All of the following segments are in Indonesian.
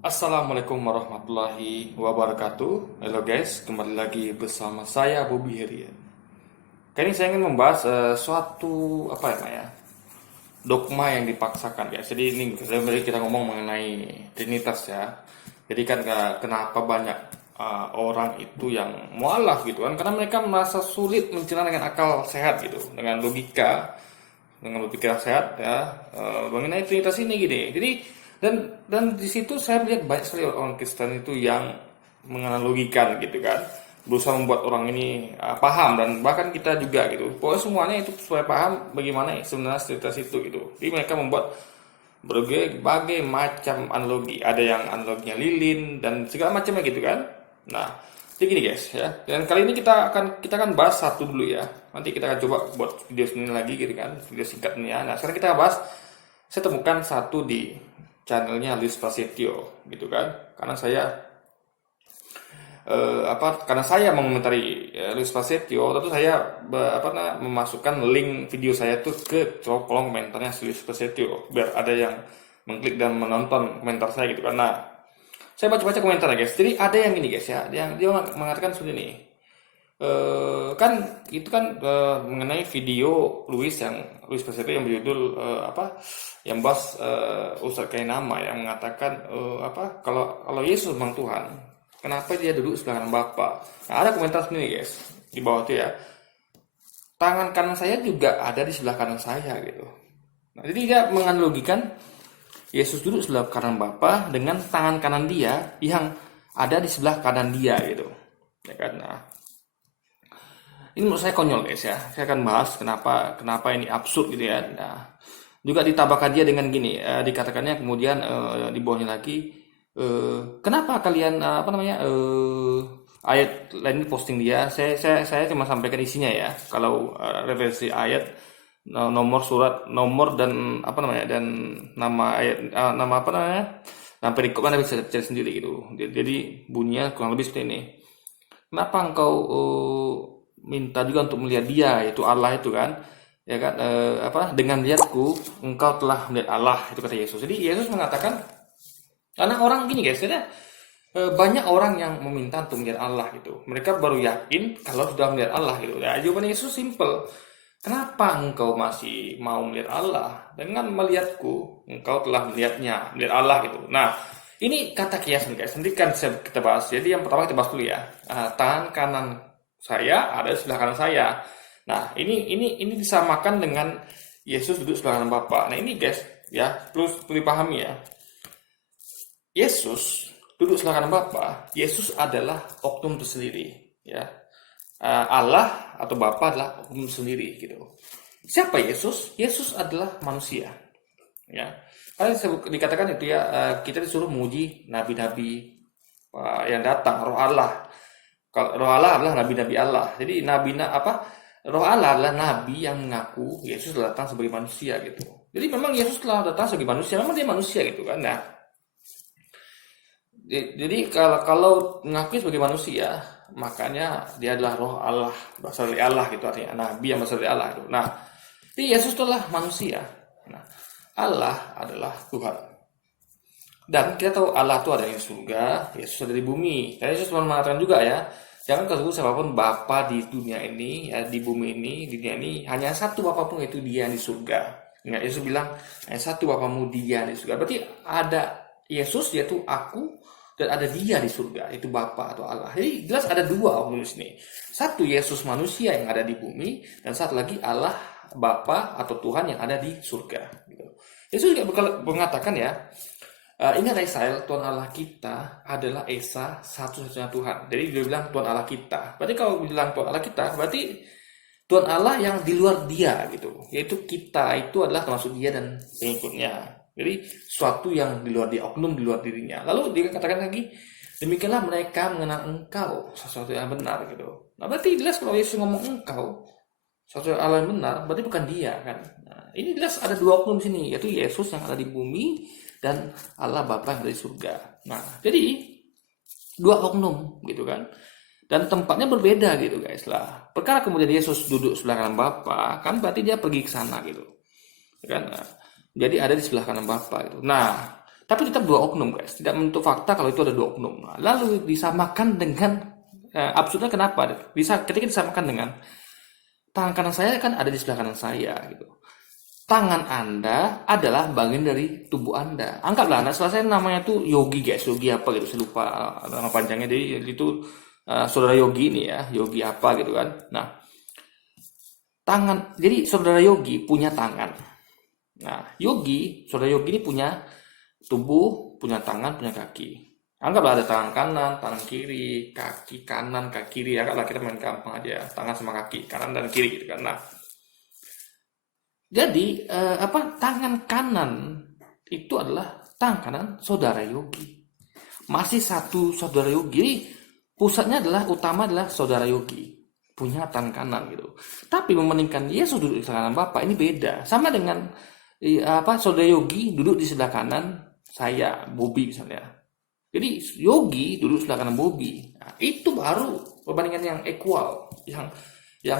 Assalamualaikum warahmatullahi wabarakatuh. Halo guys, kembali lagi bersama saya Bobby Herian. Kali ini saya ingin membahas suatu apa ya, Pak, ya, dogma yang dipaksakan guys. Jadi ini kita ngomong mengenai Trinitas ya. Jadi kan kenapa banyak orang itu yang mualaf gitu kan? Karena mereka merasa sulit mencerna dengan akal sehat gitu, dengan logika sehat ya, mengenai Trinitas ini gini. Jadi dan di situ saya melihat banyak sekali orang Kristen itu yang menganalogikan gitu kan, berusaha membuat orang ini paham, dan bahkan kita juga gitu. Pokoknya semuanya itu supaya paham bagaimana sebenarnya Trinitas itu gitu. Jadi mereka membuat berbagai macam analogi. Ada yang analoginya lilin dan segala macamnya gitu kan. Nah, jadi gini guys ya. Dan kali ini kita akan bahas satu dulu ya. Nanti kita akan coba buat video sendiri lagi gitu kan, video singkat ini ya. Nah, sekarang kita bahas, saya temukan satu di channelnya Luis Prasetyo gitu kan. Karena saya mengomentari Luis Prasetyo, tentu saya memasukkan link video saya tuh ke kolom komentarnya Luis Prasetyo biar ada yang mengklik dan menonton komentar saya gitu kan. Nah, saya baca-baca komentarnya guys. Jadi ada yang gini guys ya, yang dia mengatakan seperti ini. Kan itu kan mengenai video Luis Prasetyo yang berjudul yang bahas Ustadz Kainama yang mengatakan kalau Yesus memang Tuhan, kenapa dia duduk sebelah kanan Bapa. Nah, ada komentar sini guys di bawah itu ya, tangan kanan saya juga ada di sebelah kanan saya gitu. Nah, jadi dia menganalogikan Yesus duduk sebelah kanan Bapa dengan tangan kanan dia yang ada di sebelah kanan dia gitu ya kan. Nah, ini menurut saya konyol guys ya. Saya akan bahas kenapa ini absurd gitu ya. Nah, juga ditambahkan dia dengan gini, dikatakannya kemudian di bawahnya lagi, kenapa kalian ayat lain posting dia. Saya cuma sampaikan isinya ya. Kalau referensi ayat, nomor surat, nomor dan dan nama ayat, nama perikop Anda bisa cari sendiri gitu. Jadi bunyinya kurang lebih seperti ini. Kenapa engkau minta juga untuk melihat dia, yaitu Allah itu kan, ya kan, dengan lihatku engkau telah melihat Allah, itu kata Yesus. Jadi Yesus mengatakan, karena orang gini guys, banyak orang yang meminta untuk melihat Allah gitu. Mereka baru yakin kalau sudah melihat Allah gitu. Ya, jawaban Yesus simple. Kenapa engkau masih mau melihat Allah? Dengan melihatku engkau telah melihat Allah gitu. Nah, ini kata kiasan guys. Nanti kan kita bahas. Jadi yang pertama kita bahas dulu ya. Tangan kanan saya ada di sebelah kanan saya. Nah, ini disamakan dengan Yesus duduk sebelah kanan Bapa. Nah, ini guys ya, perlu dipahami ya. Yesus duduk sebelah kanan Bapa. Yesus adalah oknum tersendiri ya. Allah atau Bapa adalah oknum sendiri gitu. Siapa Yesus? Yesus adalah manusia ya. Karena dikatakan itu ya, kita disuruh memuji nabi-nabi yang datang, roh Allah. Kalau roh Allah adalah nabi-nabi Allah. Jadi roh Allah adalah nabi yang mengaku Yesus datang sebagai manusia gitu. Jadi memang Yesus telah datang sebagai manusia, memang dia manusia gitu kan. Nah, jadi kalau mengakui sebagai manusia, makanya dia adalah roh Allah, berasal dari Allah gitu, artinya nabi yang berasal dari Allah itu. Nah, jadi Yesus adalah manusia. Nah, Allah adalah Tuhan. Dan kita tahu Allah itu ada di surga, Yesus ada di bumi. Dan Yesus mengatakan juga ya, jangan kau sebut siapapun Bapa di dunia ini, ya, di bumi ini, di dunia ini, hanya satu Bapa pun, yaitu Dia yang di surga. Ingat Yesus bilang, hanya satu Bapamu, Dia yang di surga. Berarti ada Yesus, yaitu aku, dan ada Dia di surga, itu Bapa atau Allah. Jadi jelas ada dua oknum ini. Satu Yesus manusia yang ada di bumi, dan satu lagi Allah Bapa atau Tuhan yang ada di surga. Yesus juga mengatakan ya, ingat Israel, Tuhan Allah kita adalah Esa, satu-satunya Tuhan. Jadi dia bilang Tuhan Allah kita. Berarti kalau bilang Tuhan Allah kita, berarti Tuhan Allah yang di luar Dia gitu. Yaitu kita itu adalah termasuk Dia dan pengikutnya. Jadi suatu yang di luar Dia, oknum di luar dirinya. Lalu dia katakan lagi, demikianlah mereka mengenal engkau, sesuatu yang benar gitu. Nah, berarti jelas kalau Yesus ngomong engkau, sesuatu yang Allah yang benar, berarti bukan Dia kan. Nah, ini jelas ada dua oknum di sini, yaitu Yesus yang ada di bumi dan Allah Bapa yang dari surga. Nah, jadi dua oknum gitu kan. Dan tempatnya berbeda gitu guys lah. Perkara kemudian Yesus duduk sebelah kanan Bapa, kan berarti dia pergi ke sana gitu. Kan? Nah, jadi ada di sebelah kanan Bapa gitu. Nah, Tapi tetap dua oknum guys, tidak menutup fakta kalau itu ada dua oknum. Nah, lalu disamakan dengan absurdnya kenapa? Bisa ketika disamakan dengan tangan kanan saya kan ada di sebelah kanan saya gitu. Tangan Anda adalah bagian dari tubuh Anda. Anggaplah, nah salah saya namanya tuh Yogi guys, Yogi apa gitu, saya lupa nama panjangnya. Jadi itu saudara Yogi ini ya, Yogi apa gitu kan. Nah, jadi saudara Yogi punya tangan. Nah, saudara Yogi ini punya tubuh, punya tangan, punya kaki. Anggaplah ada tangan kanan, tangan kiri, kaki kanan, kaki kiri. Anggaplah kita main gampang aja, tangan sama kaki, kanan dan kiri gitu kan. Nah, jadi tangan kanan itu adalah tangan kanan saudara Yogi. Masih satu saudara Yogi, pusatnya utama adalah saudara Yogi punya tangan kanan gitu. Tapi membandingkan Yesus duduk di sebelah kanan Bapa ini beda. Sama dengan saudara Yogi duduk di sebelah kanan saya, Bobby misalnya. Jadi Yogi duduk sebelah kanan Bobby. Nah, itu baru perbandingan yang equal, yang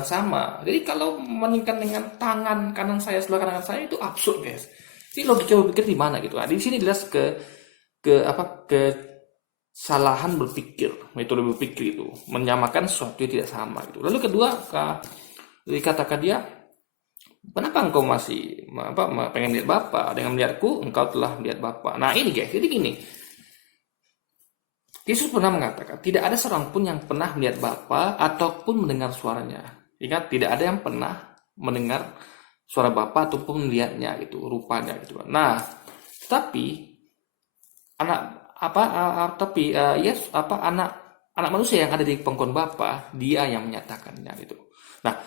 sama. Jadi kalau membandingkan dengan tangan kanan saya sebelah kanan saya itu absurd guys. Jadi logika berpikir di mana gitu. Nah, di sini jelas kesalahan berpikir, metode berpikir itu menyamakan sesuatu yang tidak sama gitu. Lalu kedua, dikatakan dia, kenapa engkau masih pengen lihat Bapa? Dengan melihatku engkau telah melihat Bapa. Nah ini guys, jadi gini. Yesus pernah mengatakan, tidak ada seorang pun yang pernah melihat Bapa ataupun mendengar suaranya. Ingat, tidak ada yang pernah mendengar suara Bapa ataupun melihatnya gitu, rupanya gitu. Nah, tapi anak manusia yang ada di pangkuan Bapa, dia yang menyatakannya gitu. Nah,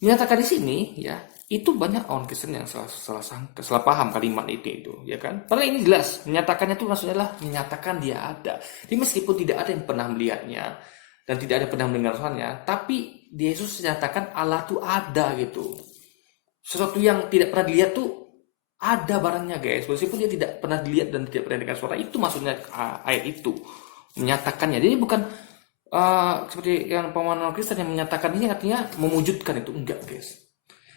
menyatakan di sini ya, itu banyak orang Kristen yang salah paham kalimat itu ya kan. Padahal ini jelas, menyatakannya itu maksudnya adalah menyatakan dia ada. Jadi meskipun tidak ada yang pernah melihatnya dan tidak ada yang pernah mendengar suaranya, tapi Yesus menyatakan Allah tuh ada gitu. Sesuatu yang tidak pernah dilihat tuh ada barangnya guys. Meskipun dia tidak pernah dilihat dan tidak pernah dengar suara, itu maksudnya ayat itu menyatakannya. Jadi bukan seperti yang pemahaman Kristen yang menyatakan ini artinya mewujudkan, itu enggak guys.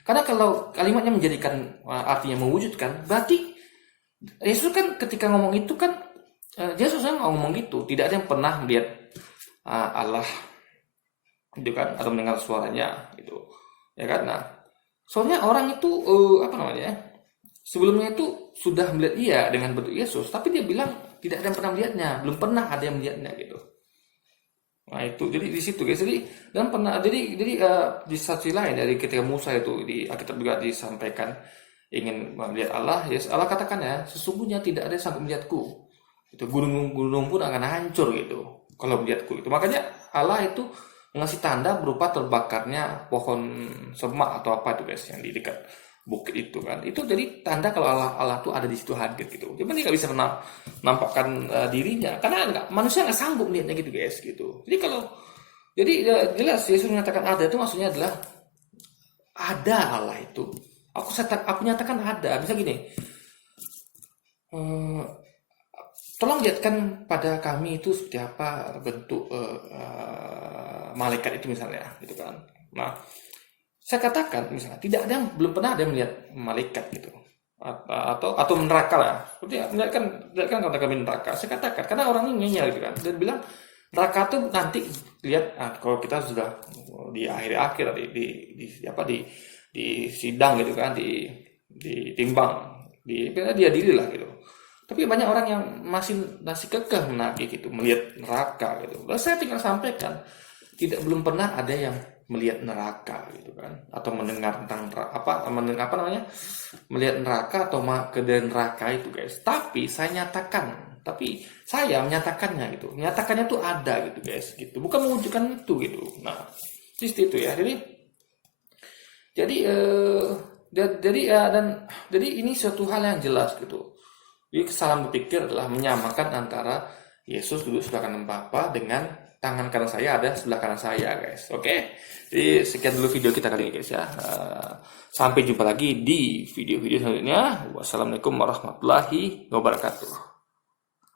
Karena kalau kalimatnya menjadikan artinya mewujudkan, berarti Yesus kan ketika ngomong itu kan Yesus kan ngomong gitu, tidak ada yang pernah melihat Allah gitu kan, atau mendengar suaranya gitu ya kan. Nah, soalnya orang itu sebelumnya itu sudah melihat dia dengan bentuk Yesus, tapi dia bilang tidak ada yang pernah melihatnya, belum pernah ada yang melihatnya gitu. Nah itu jadi di situ guys. Jadi di sisi lain dari ketika Musa itu di Alkitab juga disampaikan ingin melihat Allah, yes, Allah katakan ya, sesungguhnya tidak ada yang sanggup melihatku. Itu gunung-gunung pun akan hancur gitu kalau melihatku itu. Makanya Allah itu mengasih tanda berupa terbakarnya pohon semak atau apa itu guys yang di dekat bukit itu kan. Itu jadi tanda kalau Allah tuh ada di situ hadir gitu. Cuman dia nggak bisa menampakkan dirinya karena manusia nggak sanggup melihatnya gitu guys gitu. Jadi jelas Yesus menyatakan ada itu maksudnya adalah ada Allah itu. Aku nyatakan ada. Bisa gini. Tolong lihatkan pada kami itu seperti apa bentuk malaikat itu misalnya gitu kan. Nah, saya katakan misalnya tidak ada yang belum pernah ada yang melihat malaikat gitu atau neraka lah. Seperti melihatkan kata kami neraka. Saya katakan karena orang ini ngeyel gitu kan dan bilang neraka tuh nanti lihat kalau kita sudah di akhir di sidang gitu kan, ditimbang, dia diri lah gitu. Tapi banyak orang yang masih kekeh menagih gitu, melihat neraka gitu. Lalu saya tinggal sampaikan belum pernah ada yang melihat neraka gitu kan, atau mendengar tentang melihat neraka atau ke neraka itu guys. Tapi saya menyatakannya gitu, menyatakannya tuh ada gitu guys, gitu, bukan mewujudkan itu gitu. Nah, itu ya. Jadi ini suatu hal yang jelas gitu. Jadi kesalahan berpikir adalah menyamakan antara Yesus duduk sebelah kanan Bapa dengan tangan kanan saya ada sebelah kanan saya guys. Oke. Jadi sekian dulu video kita kali ini guys ya. Sampai jumpa lagi di video-video selanjutnya. Wassalamualaikum warahmatullahi wabarakatuh.